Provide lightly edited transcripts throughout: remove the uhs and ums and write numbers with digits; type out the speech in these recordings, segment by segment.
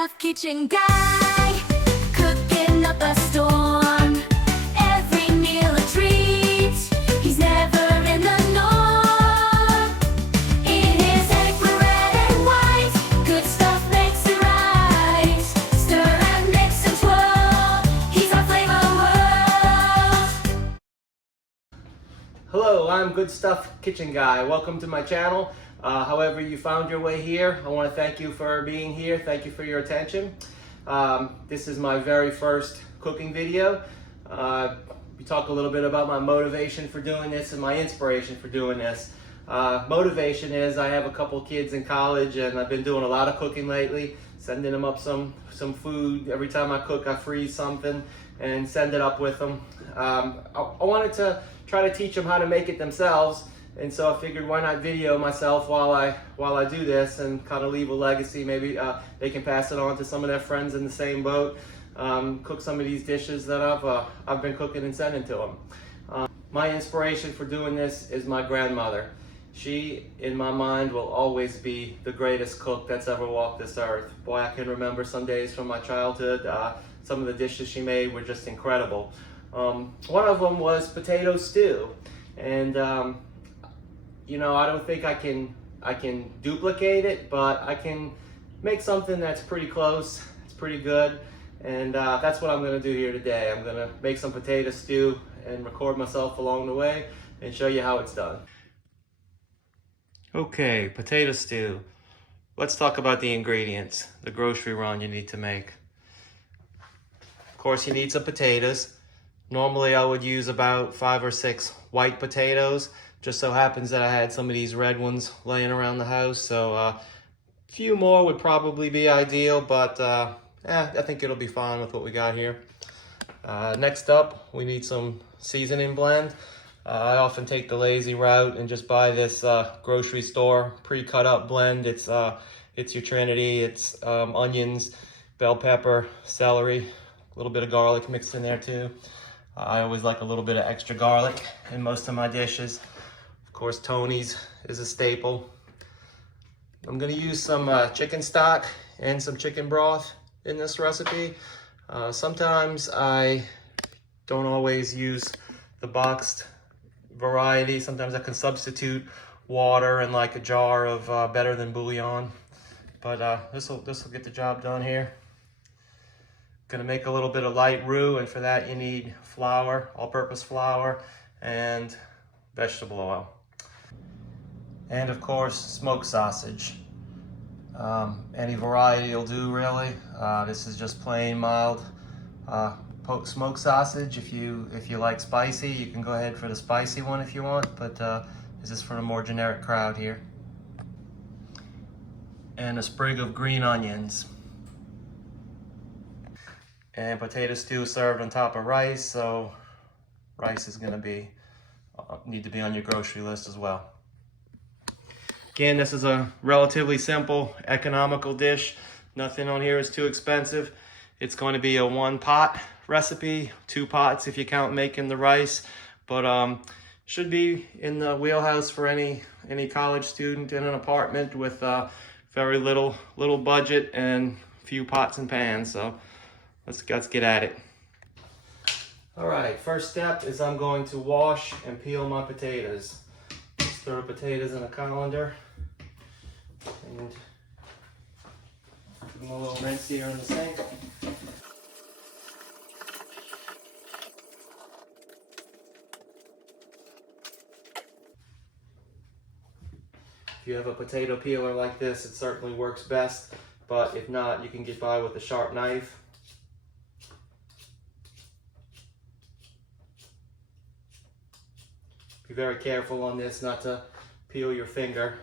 stuff kitchen guy, cooking up a storm. Every meal a treat, he's never in the norm. In his egg with red and white, good stuff makes it right. Stir and mix and twirl, he's our flavor world. Hello, I'm Good Stuff Kitchen Guy. Welcome to my channel. However you found your way here, I want to thank you for being here. Thank you for your attention. This is my very first cooking video. We talk a little bit about my motivation for doing this and my inspiration for doing this. Motivation is I have a couple kids in college and I've been doing a lot of cooking lately, sending them up some food. Every time I cook, I freeze something and send it up with them. I wanted to try to teach them how to make it themselves. And so I figured, why not video myself while I do this and kind of leave a legacy. Maybe they can pass it on to some of their friends in the same boat. Cook some of these dishes that I've been cooking and sending to them. My inspiration for doing this is my grandmother. She, in my mind, will always be the greatest cook that's ever walked this earth. Boy, I can remember some days from my childhood. Some of the dishes she made were just incredible. One of them was potato stew, and you know, I don't think I can duplicate it, but I can make something that's pretty close. It's pretty good, and that's what I'm going to do here today. I'm going to make some potato stew and record myself along the way and show you how it's done. Okay, potato stew. Let's talk about the ingredients, the grocery run you need to make. Of course, you need some potatoes. Normally I would use about 5 or 6 white potatoes. Just so happens that I had some of these red ones laying around the house, so a few more would probably be ideal, but I think it'll be fine with what we got here. Next up, we need some seasoning blend. I often take the lazy route and just buy this grocery store pre-cut up blend. It's your Trinity. It's onions, bell pepper, celery, a little bit of garlic mixed in there too. I always like a little bit of extra garlic in most of my dishes. Of course, Tony's is a staple. I'm gonna use some chicken stock and some chicken broth in this recipe. Sometimes I don't always use the boxed variety. Sometimes I can substitute water and like a jar of Better Than bouillon. But this will get the job done here. Gonna make a little bit of light roux, and for that you need flour, all-purpose flour, and vegetable oil. And of course, smoked sausage. Any variety will do, really. This is just plain mild smoked sausage. If you like spicy, you can go ahead for the spicy one if you want, but this is for a more generic crowd here. And a sprig of green onions. And potato stew served on top of rice, so rice is going to need to be on your grocery list as well. Again, this is a relatively simple, economical dish. Nothing on here is too expensive. It's going to be a 1-pot recipe, 2 pots if you count making the rice, but should be in the wheelhouse for any college student in an apartment with very little budget and few pots and pans. So let's get at it. All right, first step is I'm going to wash and peel my potatoes. Let's throw potatoes in a colander and give them a little rinse here in the sink. If you have a potato peeler like this, it certainly works best, but if not, you can get by with a sharp knife. Be very careful on this not to peel your finger.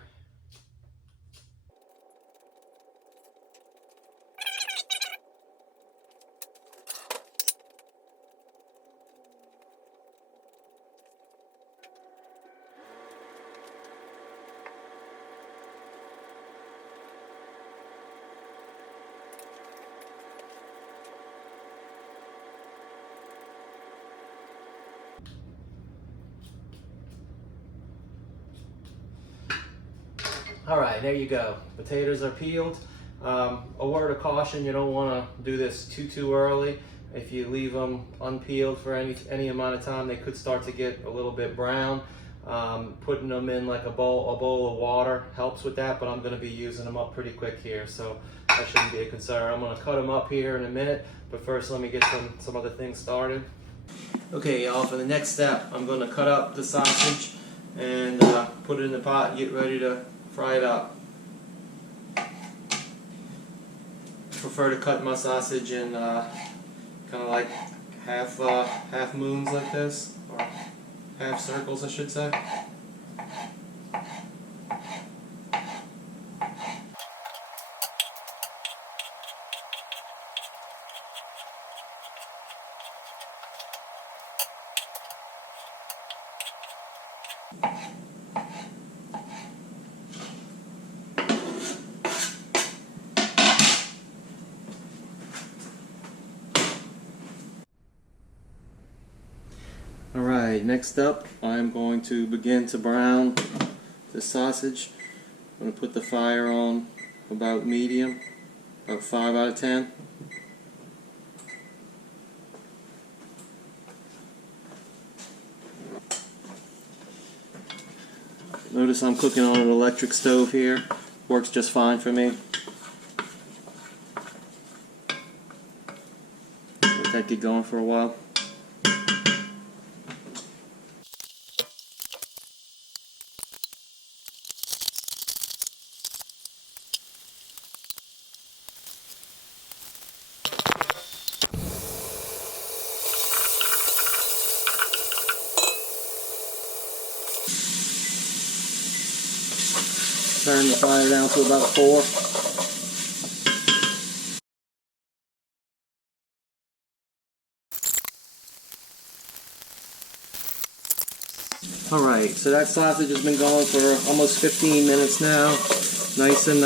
All right, there you go. Potatoes are peeled. A word of caution, you don't want to do this too early. If you leave them unpeeled for any amount of time, they could start to get a little bit brown. Putting them in like a bowl of water helps with that, but I'm going to be using them up pretty quick here, so that shouldn't be a concern. I'm going to cut them up here in a minute, but first let me get some other things started. Okay, y'all, for the next step, I'm going to cut up the sausage and put it in the pot and get ready to fry it up. Prefer to cut my sausage in kind of like half moons like this, or half circles, I should say. Alright, next up I'm going to begin to brown the sausage. I'm going to put the fire on about medium, about 5 out of 10. Notice I'm cooking on an electric stove here. Works just fine for me. Let that get going for a while. Turn the fire down to about 4. Alright, so that sausage has been going for almost 15 minutes now. Nice and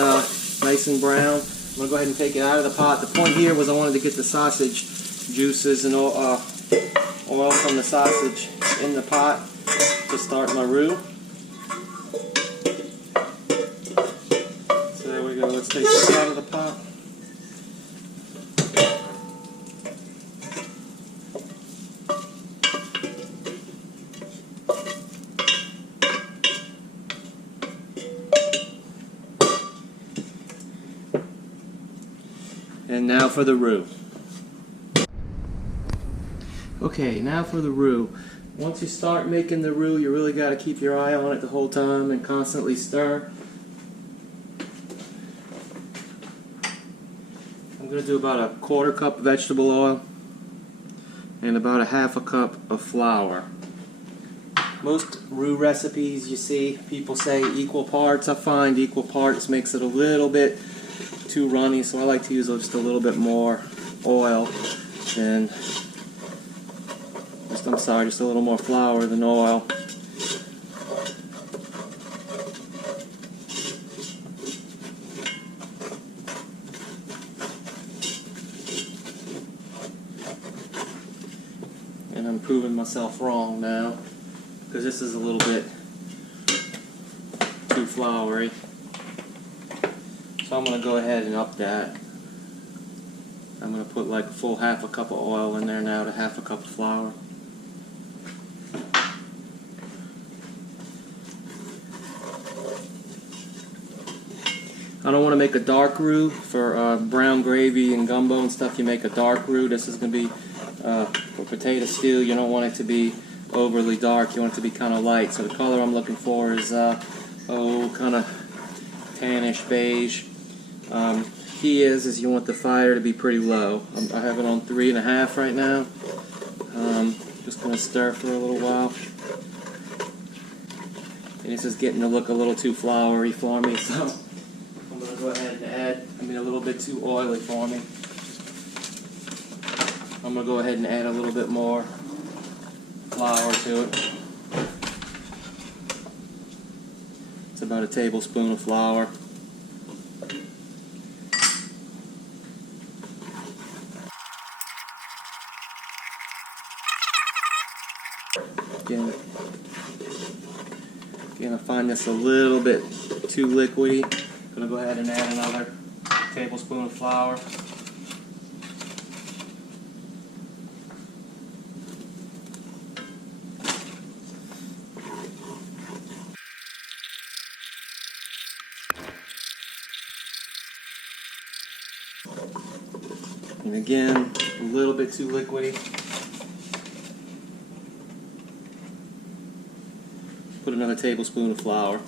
brown. I'm going to go ahead and take it out of the pot. The point here was I wanted to get the sausage juices and oil from the sausage in the pot to start my roux. Let's take this out of the pot. And now for the roux. Okay, now for the roux. Once you start making the roux, you really got to keep your eye on it the whole time and constantly stir. I'm going to do about a 1/4 cup of vegetable oil and about a 1/2 cup of flour. Most roux recipes you see, people say equal parts. I find equal parts makes it a little bit too runny, so I like to use just a little bit more oil and just a little more flour than oil. And I'm proving myself wrong now, because this is a little bit too floury. So I'm going to go ahead and up that. I'm going to put like a full 1/2 cup of oil in there now to 1/2 cup of flour. I don't want to make a dark roux. For brown gravy and gumbo and stuff, you make a dark roux. This is going to be for potato stew. You don't want it to be overly dark. You want it to be kind of light. So the color I'm looking for is kind of tannish beige. Key is you want the fire to be pretty low. I have it on 3.5 right now. Just going to stir for a little while. And this is getting to look a little too floury for me, so I'm going to go ahead and add, a little bit too oily for me. I'm going to go ahead and add a little bit more flour to it. It's about a tablespoon of flour. Again, I find this a little bit too liquidy. I'm going to go ahead and add another tablespoon of flour. And again, a little bit too liquidy. Put another tablespoon of flour.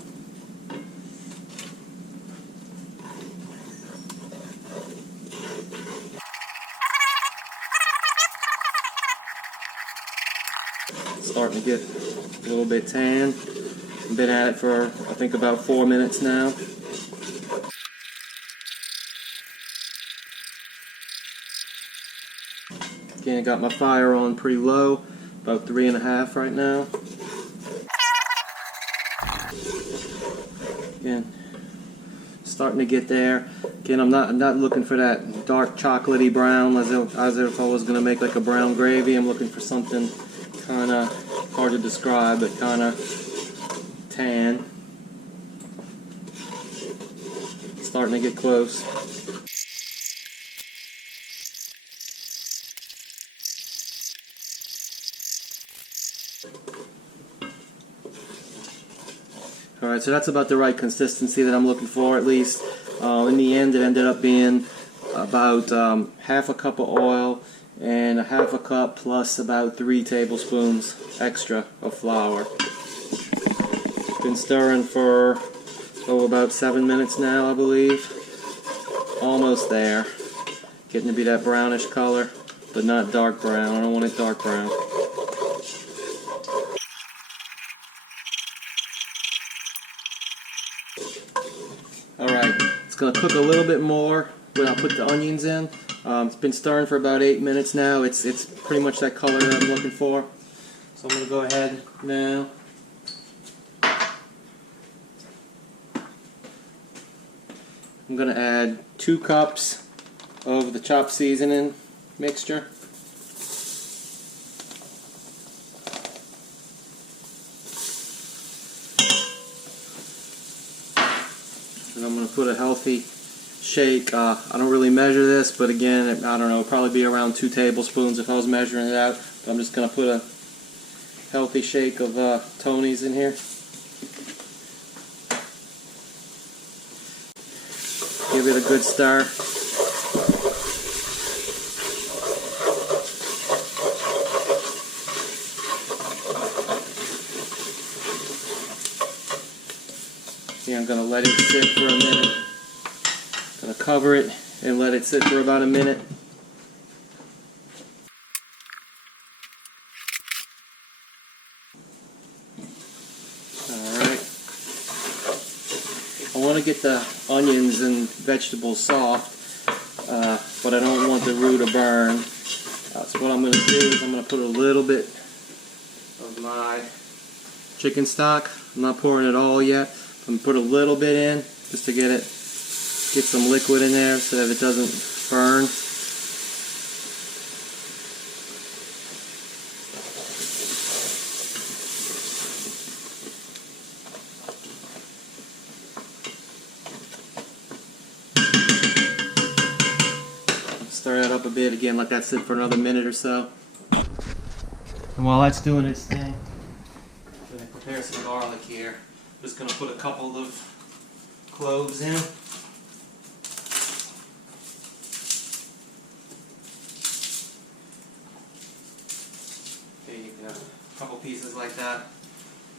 Starting to get a little bit tan. I've been at it for, I think, about 4 minutes now. Again, I got my fire on pretty low, about 3.5 right now. Again, starting to get there. Again, I'm not looking for that dark chocolatey brown as if I was going to make like a brown gravy. I'm looking for something kind of hard to describe, but kind of tan. Starting to get close. Alright, so that's about the right consistency that I'm looking for, at least. In the end, it ended up being about half a cup of oil and a half a cup plus about 3 tablespoons extra of flour. Been stirring for about 7 minutes now, I believe. Almost there. Getting to be that brownish color, but not dark brown. I don't want it dark brown. Alright, it's going to cook a little bit more when I put the onions in. It's been stirring for about 8 minutes now. It's pretty much that color that I'm looking for. So I'm going to go ahead now. I'm going to add 2 cups of the chopped seasoning mixture. And I'm going to put a healthy shake. I don't really measure this, but again, I don't know, it'll probably be around 2 tablespoons if I was measuring it out. But I'm just going to put a healthy shake of Tony's in here. Give it a good stir. Yeah, I'm going to let it sit for a minute. Going to cover it and let it sit for about a minute. Alright. I want to get the onions and vegetables soft, but I don't want the roux to burn. So what I'm going to do is I'm going to put a little bit of my chicken stock. I'm not pouring it all yet. I'm going to put a little bit in just to get some liquid in there so that it doesn't burn. Stir that up a bit again, let that sit for another minute or so. And while that's doing its thing, I'm going to prepare some garlic here. Just going to put a couple of cloves in. Okay, you can have a couple pieces like that.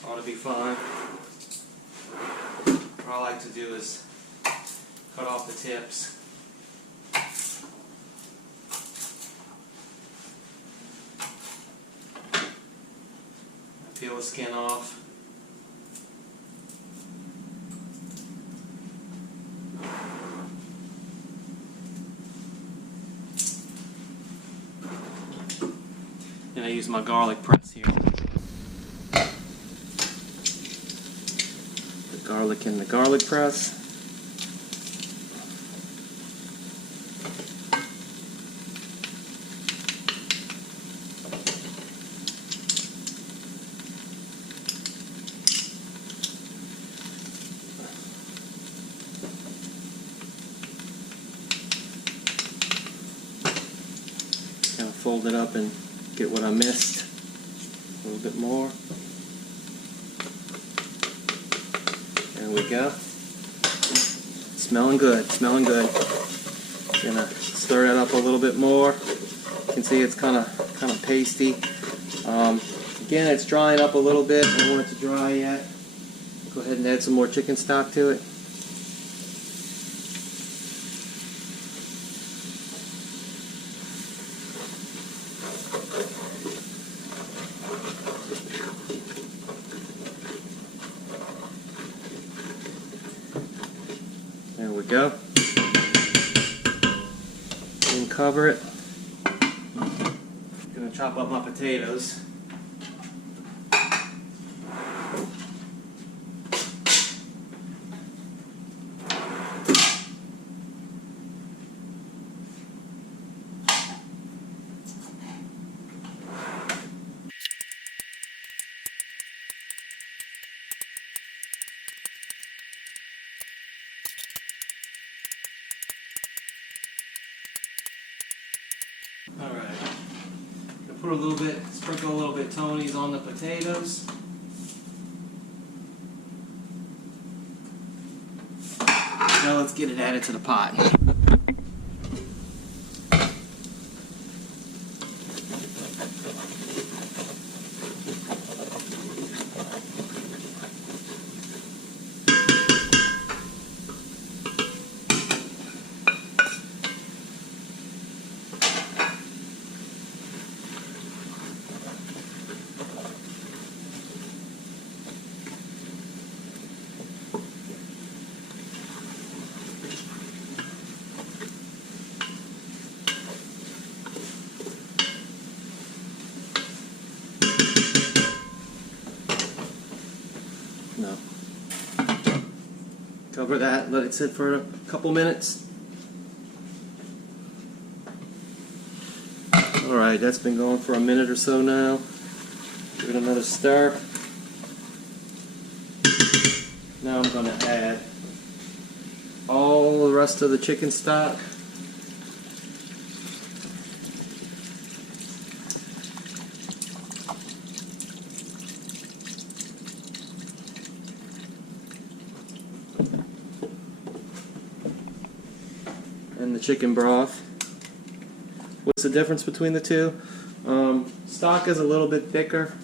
Ought to be fine. What I like to do is cut off the tips. Peel the skin off. And I use my garlic press here. The garlic in the garlic press. fold it up and get what I missed. A little bit more. There we go. Smelling good, smelling good. Gonna stir that up a little bit more. You can see it's kind of pasty. Again, it's drying up a little bit. I don't want it to dry yet. Go ahead and add some more chicken stock to it. There we go. And cover it. I'm gonna chop up my potatoes. Alright, put a little bit, sprinkle a little bit Tony's on the potatoes. Now let's get it added to the pot. No. Cover that, let it sit for a couple minutes. Alright, that's been going for a minute or so now. Give it another stir. Now I'm going to add all the rest of the chicken stock. And the chicken broth. What's the difference between the two? Stock is a little bit thicker.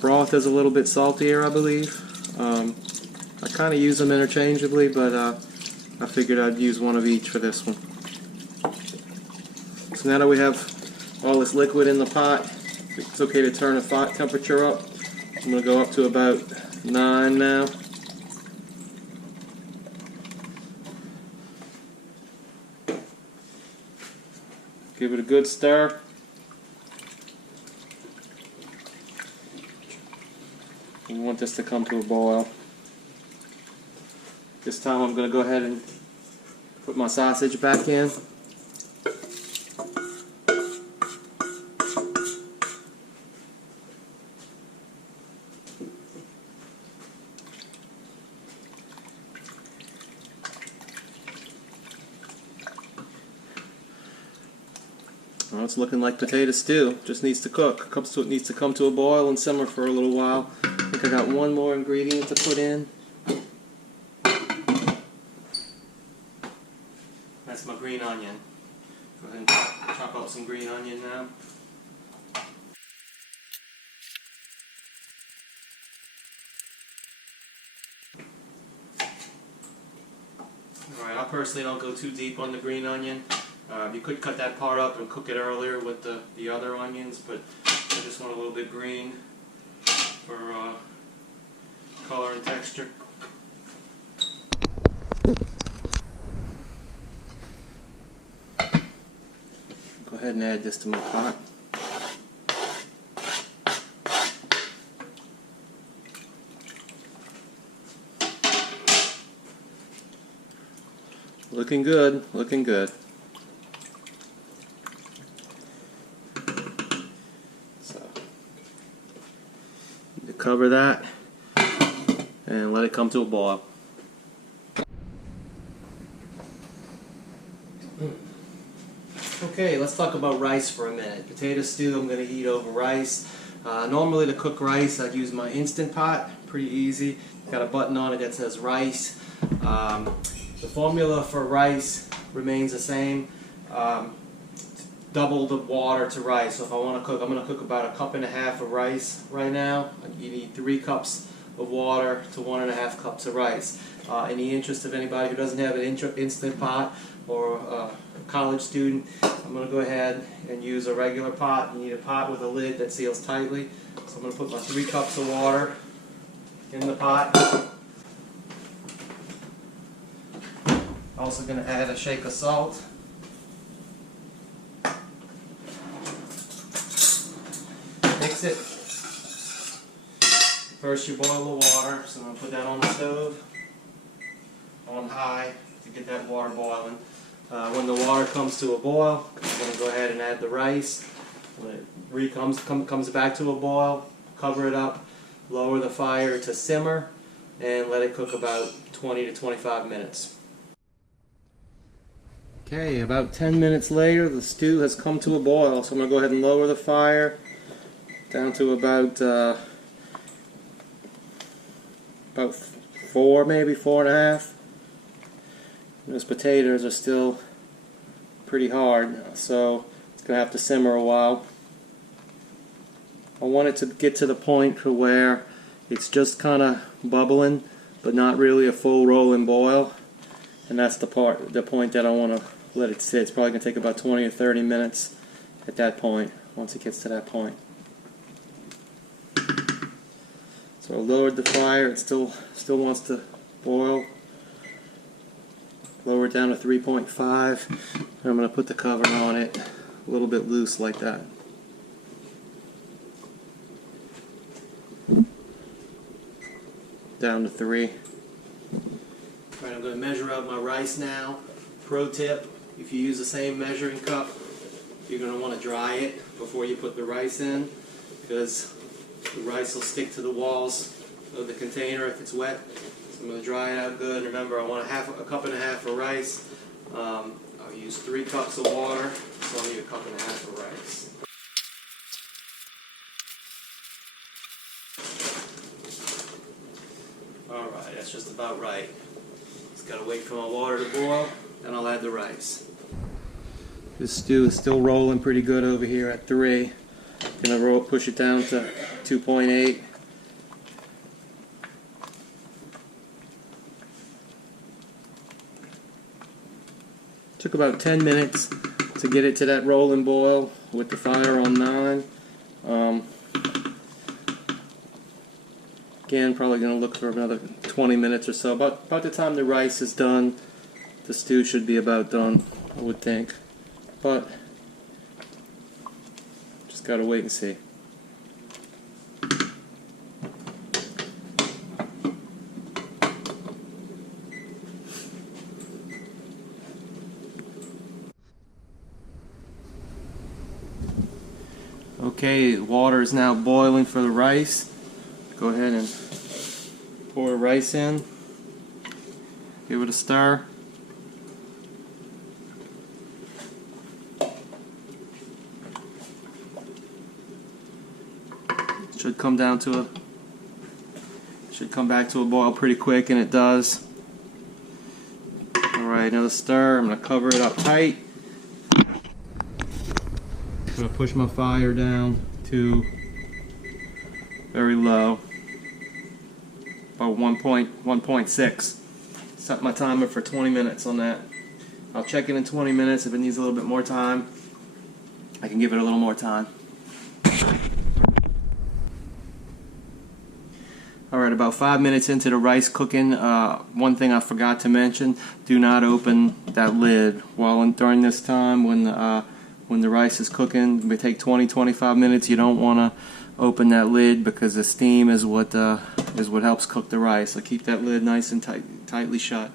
Broth is a little bit saltier, I believe. I kind of use them interchangeably, but I figured I'd use one of each for this one. So now that we have all this liquid in the pot, it's okay to turn the pot temperature up. I'm going to go up to about 9 now. Give it a good stir. We want this to come to a boil. This time I'm going to go ahead and put my sausage back in. Well, it's looking like potato stew. Just needs to cook. It needs to come to a boil and simmer for a little while. I think I got one more ingredient to put in. That's my green onion. Go ahead and chop up some green onion now. Alright, I personally don't go too deep on the green onion. You could cut that part up and cook it earlier with the other onions, but I just want a little bit green for color and texture. Go ahead and add this to my pot. Looking good, looking good. Cover that and let it come to a boil. Okay, let's talk about rice for a minute. Potato stew I'm going to eat over rice. Normally to cook rice I'd use my Instant Pot, pretty easy. Got a button on it that says rice. The formula for rice remains the same. Double the water to rice. So if I want to cook, I'm going to cook about 1.5 cups of rice right now. You need 3 cups of water to 1.5 cups of rice. In the interest of anybody who doesn't have an Instant Pot or a college student, I'm going to go ahead and use a regular pot. You need a pot with a lid that seals tightly. So I'm going to put my 3 cups of water in the pot. Also going to add a shake of salt. Mix it. First you boil the water, so I'm going to put that on the stove on high to get that water boiling. When the water comes to a boil, I'm going to go ahead and add the rice. When it comes back to a boil, cover it up, lower the fire to simmer, and let it cook about 20 to 25 minutes. Okay, about 10 minutes later the stew has come to a boil, so I'm going to go ahead and lower the fire down to about 4, maybe 4.5. Those potatoes are still pretty hard, so it's going to have to simmer a while. I want it to get to the point where it's just kind of bubbling, but not really a full rolling boil. And that's the point that I want to let it sit. It's probably going to take about 20 or 30 minutes at that point, once it gets to that point. So I lowered the fire. It still wants to boil. Lower it down to 3.5. I'm going to put the cover on it a little bit loose like that. Down to 3. Alright, I'm going to measure out my rice now. Pro tip, if you use the same measuring cup, you're going to want to dry it before you put the rice in, because the rice will stick to the walls of the container if it's wet. So I'm going to dry it out good. Remember, I want 1.5 cups of rice. I'll use 3 cups of water, so I'll need 1.5 cups of rice. Alright, that's just about right. Just got to wait for my water to boil, then I'll add the rice. This stew is still rolling pretty good over here at 3. Gonna push it down to 2.8. Took about 10 minutes to get it to that rolling boil with the fire on 9. Again, probably going to look for another 20 minutes or so. About the time the rice is done, the stew should be about done, I would think. But just got to wait and see. Okay, water is now boiling for the rice. Go ahead and pour the rice in. Give it a stir. Should come back to a boil pretty quick, and it does. Alright, another stir. I'm going to cover it up tight. I'm going to push my fire down to very low, about 1.6. Set my timer for 20 minutes on that. I'll check it in 20 minutes. If it needs a little bit more time, I can give it a little more time. Alright, about 5 minutes into the rice cooking, one thing I forgot to mention, do not open that lid during this time when the rice is cooking. It may take 20-25 minutes. You don't want to open that lid because the steam is what helps cook the rice. So keep that lid nice and tightly shut.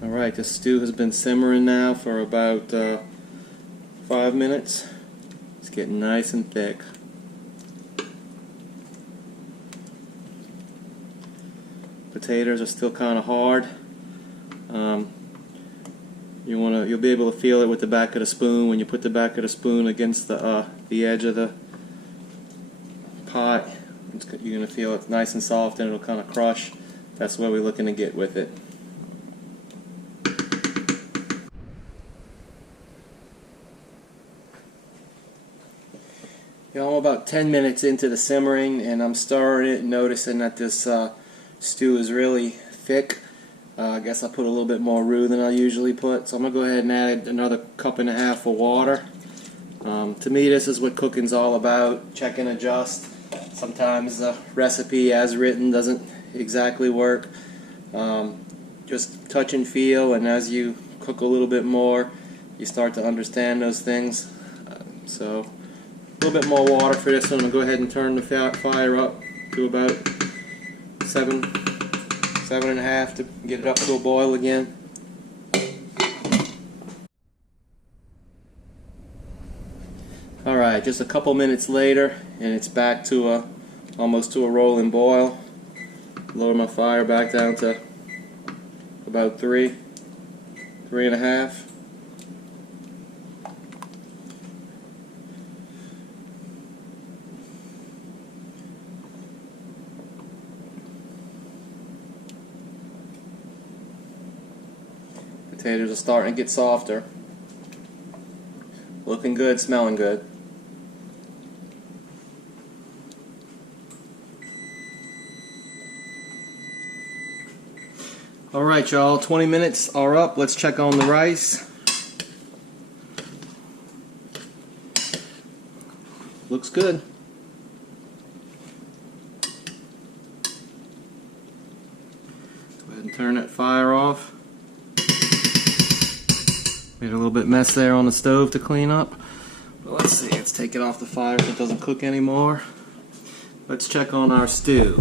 Alright, the stew has been simmering now for about 5 minutes. It's getting nice and thick. Potatoes are still kind of hard. You'll be able to feel it with the back of the spoon when you put the back of the spoon against the edge of the pot. You're going to feel it nice and soft, and it'll kind of crush. That's what we're looking to get with it. I'm about 10 minutes into the simmering, and I'm stirring it and noticing that this stew is really thick. I guess I put a little bit more roux than I usually put, so I'm going to go ahead and add another cup and a half of water. To me, this is what cooking's all about. Check and adjust. Sometimes the recipe as written doesn't exactly work. Just touch and feel, and as you cook a little bit more, you start to understand those things. So a little bit more water for this one. I'll go ahead and turn the fire up to about 7.5 to get it up to a boil again. Alright, just a couple minutes later, and it's back to almost to a rolling boil. Lower my fire back down to about 3.5. Potatoes are starting to get softer. Looking good, smelling good. Alright y'all, 20 minutes are up. Let's check on the rice. Looks good. Go ahead and turn that fire off. Made a little bit mess there on the stove to clean up. But let's see, let's take it off the fire so it doesn't cook anymore. Let's check on our stew.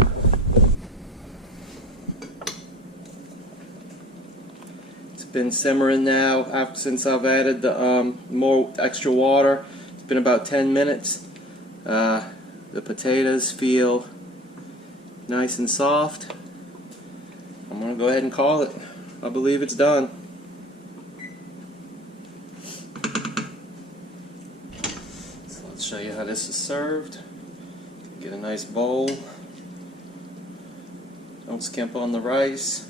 It's been simmering now since I've added the more extra water. It's been about 10 minutes. The potatoes feel nice and soft. I'm going to go ahead and call it. I believe it's done. Show you how this is served. Get a nice bowl. Don't skimp on the rice.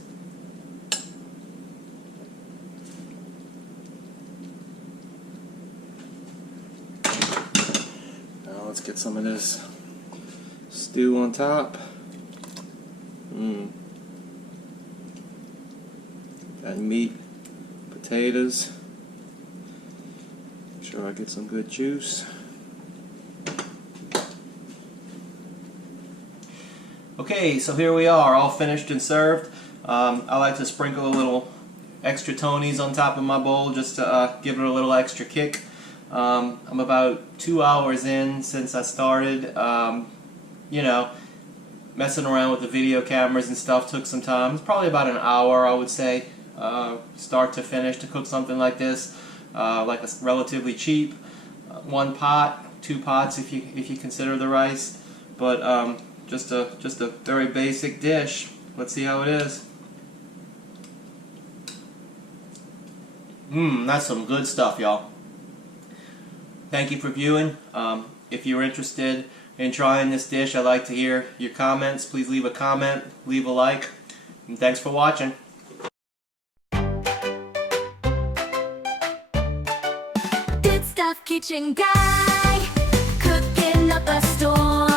Now let's get some of this stew on top. Got meat, potatoes. Make sure I get some good juice. Okay, so here we are, all finished and served. I like to sprinkle a little extra Tony's on top of my bowl just to give it a little extra kick. I'm about 2 hours in since I started. You know, messing around with the video cameras and stuff took some time. It's probably about an hour, I would say, start to finish to cook something like this. Like a relatively cheap 1 pot, 2 pots if you consider the rice. But just a very basic dish. Let's see how it is. That's some good stuff, y'all. Thank you for viewing. If you're interested in trying this dish, I'd like to hear your comments. Please leave a comment, leave a like, and thanks for watching. Good Stuff Kitchen Guy, cooking up a storm.